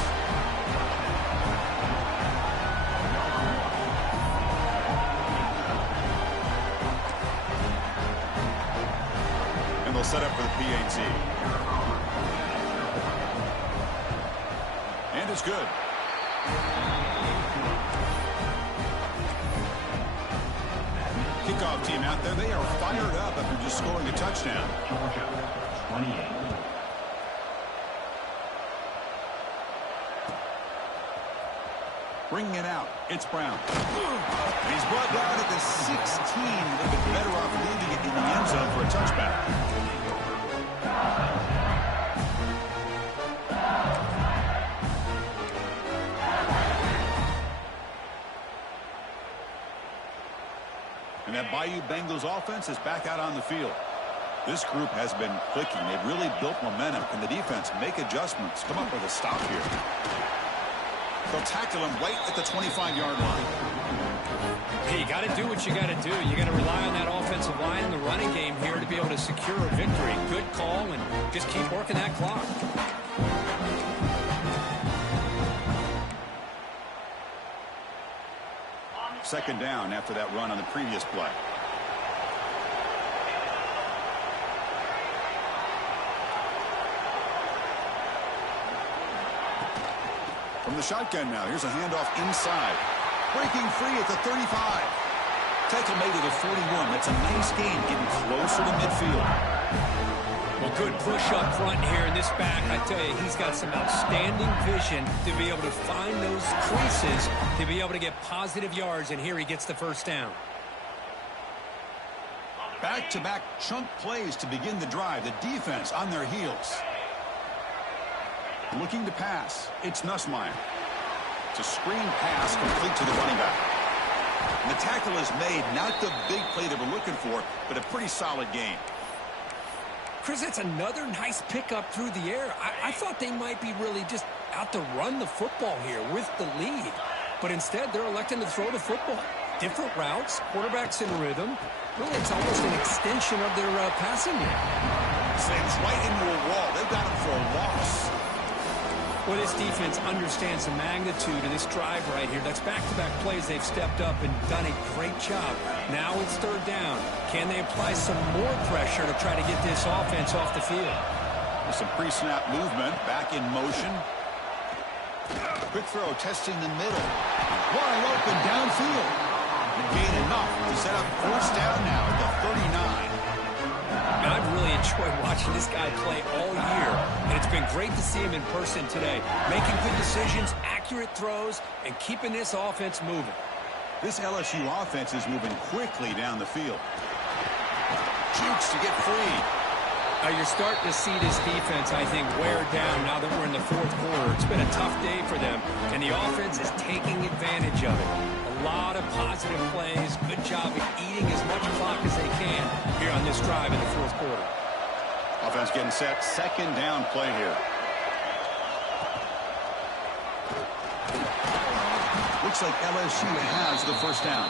And they'll set up for the PAT. And it's good. Kickoff team out there. They are fired up after just scoring a touchdown. Georgia, 28. Bringing it out. It's Brown. And he's brought down at the 16. A little bit better off leaving it in the end zone for a touchback. And that Bayou Bengals offense is back out on the field. This group has been clicking. They've really built momentum. Can the defense make adjustments? Come up with a stop here. They'll tackle him right at the 25-yard line. Hey, you got to do what you got to do. You got to rely on that offensive line in the running game here to be able to secure a victory. Good call, and just keep working that clock. Second down after that run on the previous play. From the shotgun now, here's a handoff inside. Breaking free at the 35. Tackle made at the 41. That's a nice gain, getting closer to midfield. Well, good push up front here in this back. I tell you, he's got some outstanding vision to be able to find those creases, to be able to get positive yards, and here he gets the first down. Back-to-back chunk plays to begin the drive. The defense on their heels. Looking to pass. It's Nussmeier. It's a screen pass complete to the running back. And the tackle is made. Not the big play they were looking for, but a pretty solid game. Chris, that's another nice pickup through the air. I thought they might be really just out to run the football here with the lead. But instead, they're electing to throw the football. Different routes, quarterbacks in rhythm. Really, it's almost an extension of their passing game. Slams right into a wall. They've got him for a loss. Well, this defense understands the magnitude of this drive right here. That's back-to-back plays. They've stepped up and done a great job. Now it's third down. Can they apply some more pressure to try to get this offense off the field? With some pre-snap movement, back in motion. Quick throw, testing the middle. Wide open downfield. Gain enough to set up first down now at the 39. Now, I've really enjoyed watching this guy play all year, and it's been great to see him in person today. Making good decisions, accurate throws, and keeping this offense moving. This LSU offense is moving quickly down the field. Jukes to get free. Now, you're starting to see this defense, I think, wear down now that we're in the fourth quarter. It's been a tough day for them, and the offense is taking advantage of it. A lot of positive plays. Good job of eating as much clock as they can here on this drive in the fourth quarter. Offense getting set. Second down play here. Looks like LSU has the first down.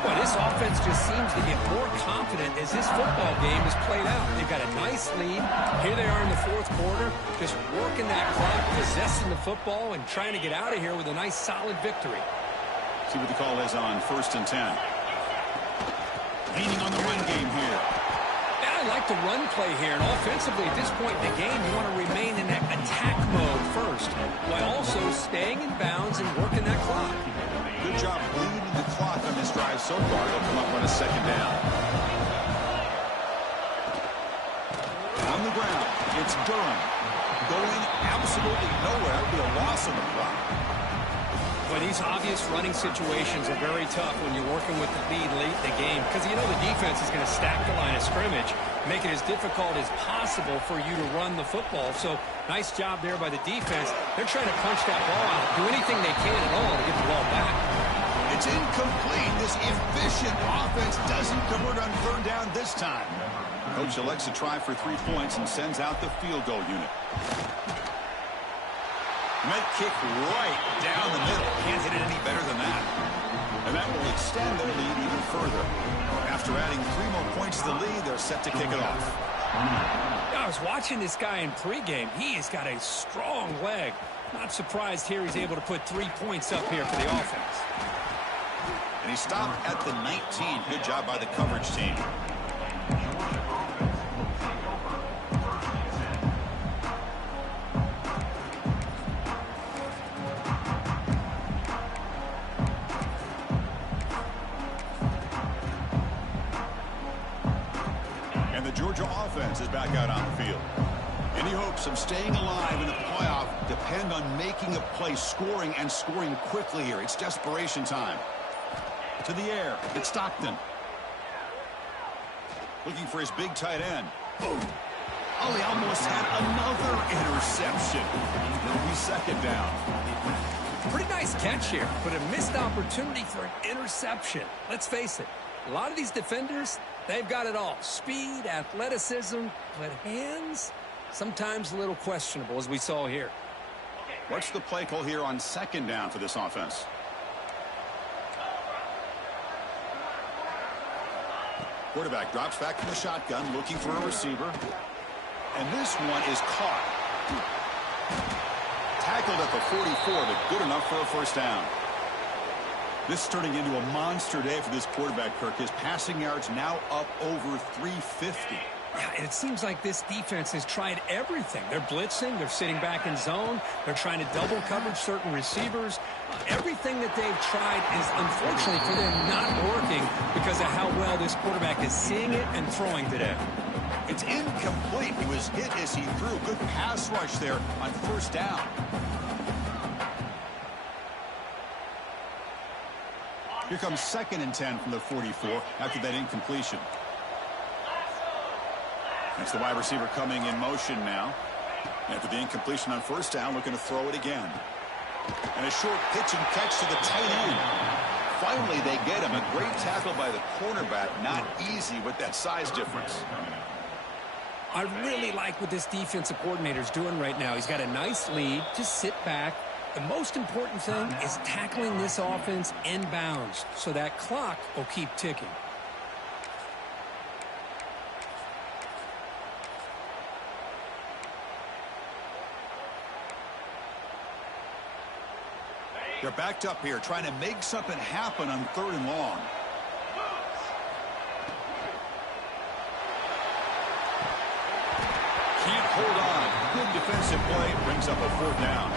Well, this offense just seems to get more confident as this football game is played out. They've got a nice lead. Here they are in the fourth quarter, just working that clock, possessing the football, and trying to get out of here with a nice, solid victory. See what the call is on 1st and 10. Leaning on the run game here. Yeah, I like the run play here. And offensively, at this point in the game, you want to remain in that attack mode first, while also staying in bounds and working that clock. Good job bleeding the clock on this drive so far. They'll come up on a second down. On the ground, it's Durham. Going absolutely nowhere. That would be a loss on the clock. Well, these obvious running situations are very tough when you're working with the lead late in the game because you know the defense is going to stack the line of scrimmage, make it as difficult as possible for you to run the football. So, nice job there by the defense. They're trying to punch that ball out, do anything they can at all to get the ball back. It's incomplete. This efficient offense doesn't convert on third down this time. Coach elects to try for 3 points and sends out the field goal unit. Met kick right down the middle. Can't hit it any better than that. And that will extend their lead even further. After adding 3 more points to the lead, they're set to kick it off. A was watching this guy in pregame. He has got a strong leg. Not surprised here he's able to put 3 points up here for the offense. And he stopped at the 19. Good job by the coverage team. And the Georgia offense is back out on the field. Any hopes of staying alive in the playoff depend on making a play, scoring, and scoring quickly here. It's desperation time. To the air. It's Stockton. Looking for his big tight end. Oh, he almost had another interception. It'll be second down. Pretty nice catch here, but a missed opportunity for an interception. Let's face it, a lot of these defenders, they've got it all. Speed, athleticism, but hands, sometimes a little questionable, as we saw here. What's the play call here on second down for this offense? Quarterback drops back from the shotgun, looking for a receiver. And this one is caught. Tackled at the 44, but good enough for a first down. This is turning into a monster day for this quarterback, Kirk. His passing yards now up over 350. Yeah, and it seems like this defense has tried everything. They're blitzing. They're sitting back in zone. They're trying to double coverage certain receivers. Everything that they've tried is, unfortunately for them, not working because of how well this quarterback is seeing it and throwing today. It's incomplete. He was hit as he threw. Good pass rush there on first down. Here comes 2nd and 10 from the 44 after that incompletion. That's the wide receiver coming in motion now. After the incompletion on first down, looking to throw it again. And a short pitch and catch to the tight end. Finally, they get him. A great tackle by the cornerback. Not easy with that size difference. I really like what this defensive coordinator is doing right now. He's got a nice lead. Just sit back. The most important thing is tackling this offense inbounds so that clock will keep ticking. They're backed up here, trying to make something happen on 3rd and long. Can't hold on. Good defensive play. Brings up a 4th down.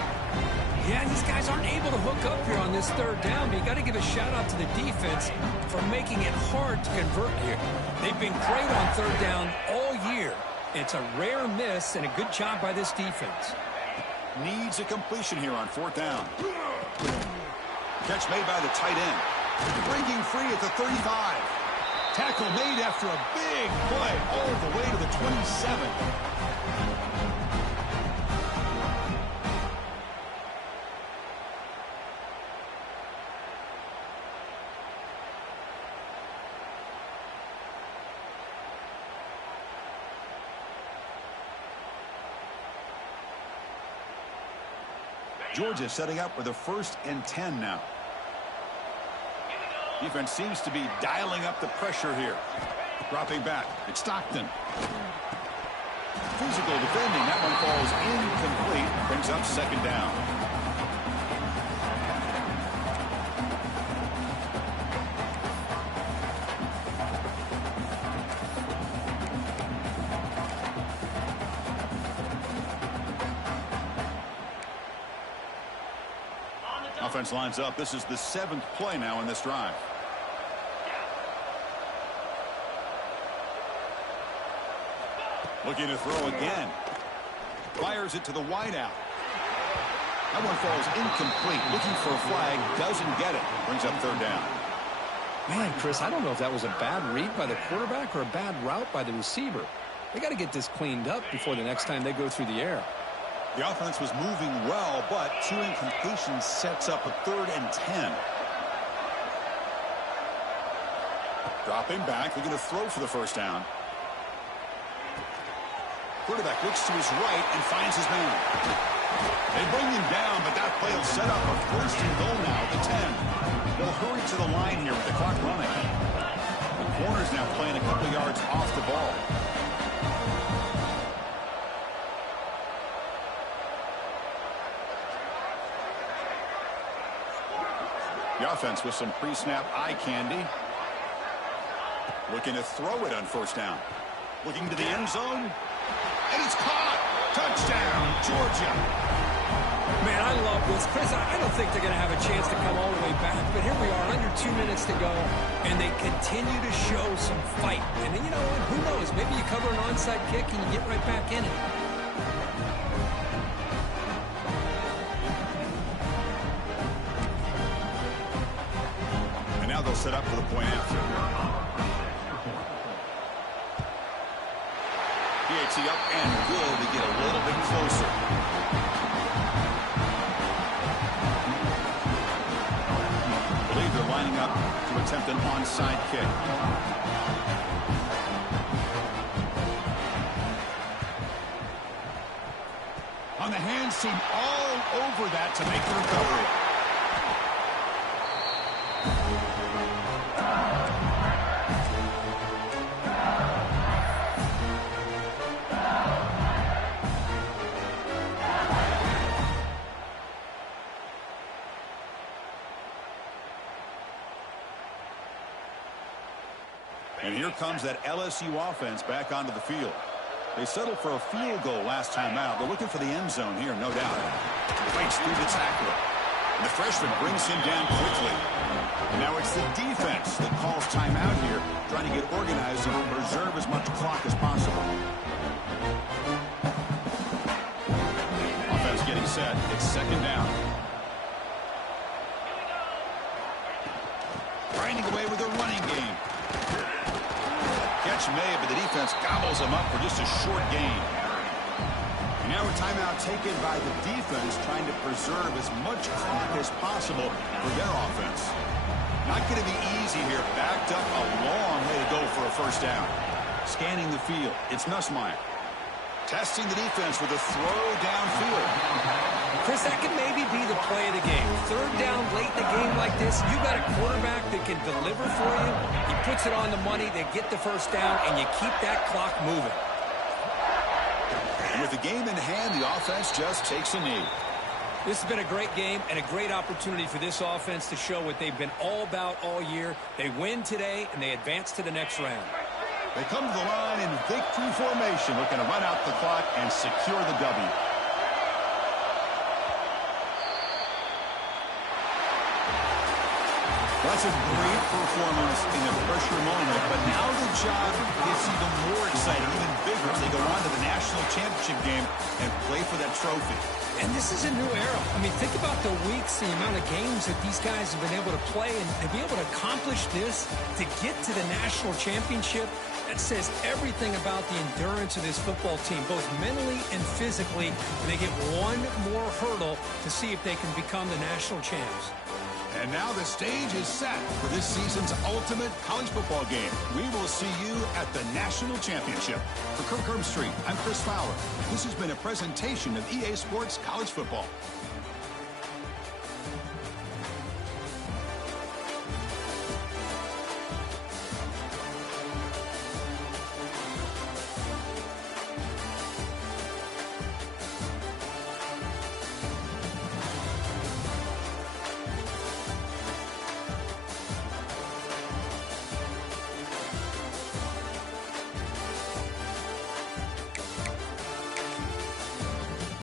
Yeah, these guys aren't able to hook up here on this 3rd down, but you got to give a shout-out to the defense for making it hard to convert here. They've been great on 3rd down all year. It's a rare miss and a good job by this defense. Needs a completion here on 4th down. Catch made by the tight end. Breaking free at the 35. Tackle made after a big play all the way to the 27. Georgia setting up with a 1st and 10 now. Defense seems to be dialing up the pressure here. Dropping back. It's Stockton. Physical defending. That one falls incomplete. Brings up 2nd down. Offense lines up. This is the 7th play now in this drive. Looking to throw again. Fires it to the wideout. That one falls incomplete. Looking for a flag. Doesn't get it. Brings up 3rd down. Man, Chris, I don't know if that was a bad read by the quarterback or a bad route by the receiver. They got to get this cleaned up before the next time they go through the air. The offense was moving well, but 2 incompletions sets up a 3rd and 10. Dropping back. They're going to throw for the first down. Quarterback looks to his right and finds his man. They bring him down, but that play will set up a 1st and goal now at the 10. They'll hurry to the line here with the clock running. The corner's now playing a couple yards off the ball. The offense with some pre-snap eye candy. Looking to throw it on first down. Looking to the end zone. And it's caught. Touchdown, Georgia. Man, I love this. Chris, I don't think they're going to have a chance to come all the way back, but here we are, under 2 minutes to go, and they continue to show some fight. And then, you know, who knows, maybe you cover an onside kick and you get right back in it. And now they'll set up for the point after. PAT up and good to get a little bit closer. I believe they're lining up to attempt an onside kick. On the hands team all over that to make the recovery. And here comes that LSU offense back onto the field. They settled for a field goal last time out. They're looking for the end zone here, no doubt. Fights through the tackle. And the freshman brings him down quickly. And now it's the defense that calls timeout here, trying to get organized and preserve as much clock as possible. Offense getting set. It's second down. Grinding away with a running game. Catch made, but the defense gobbles him up for just a short gain. Now a timeout taken by the defense, trying to preserve as much clock as possible for their offense. Not going to be easy here. Backed up a long way to go for a first down. Scanning the field, it's Nussmeier. Testing the defense with a throw downfield. Chris, that could maybe be the play of the game. Third down late in the game like this, you got a quarterback that can deliver for you. He puts it on the money, they get the first down, and you keep that clock moving. And with the game in hand, the offense just takes a knee. This has been a great game and a great opportunity for this offense to show what they've been all about all year. They win today, and they advance to the next round. They come to the line in victory formation, looking to run out the clock and secure the W. That's a great performance in a pressure moment, but now the job gets even more exciting, even bigger as they go on to the national championship game and play for that trophy. And this is a new era. I mean, think about the weeks, the amount of games that these guys have been able to play, and to be able to accomplish this, to get to the national championship, that says everything about the endurance of this football team, both mentally and physically. And they get one more hurdle to see if they can become the national champs. And now the stage is set for this season's ultimate college football game. We will see you at the national championship. For Kirk Herbstreit, I'm Chris Fowler. This has been a presentation of EA Sports College Football.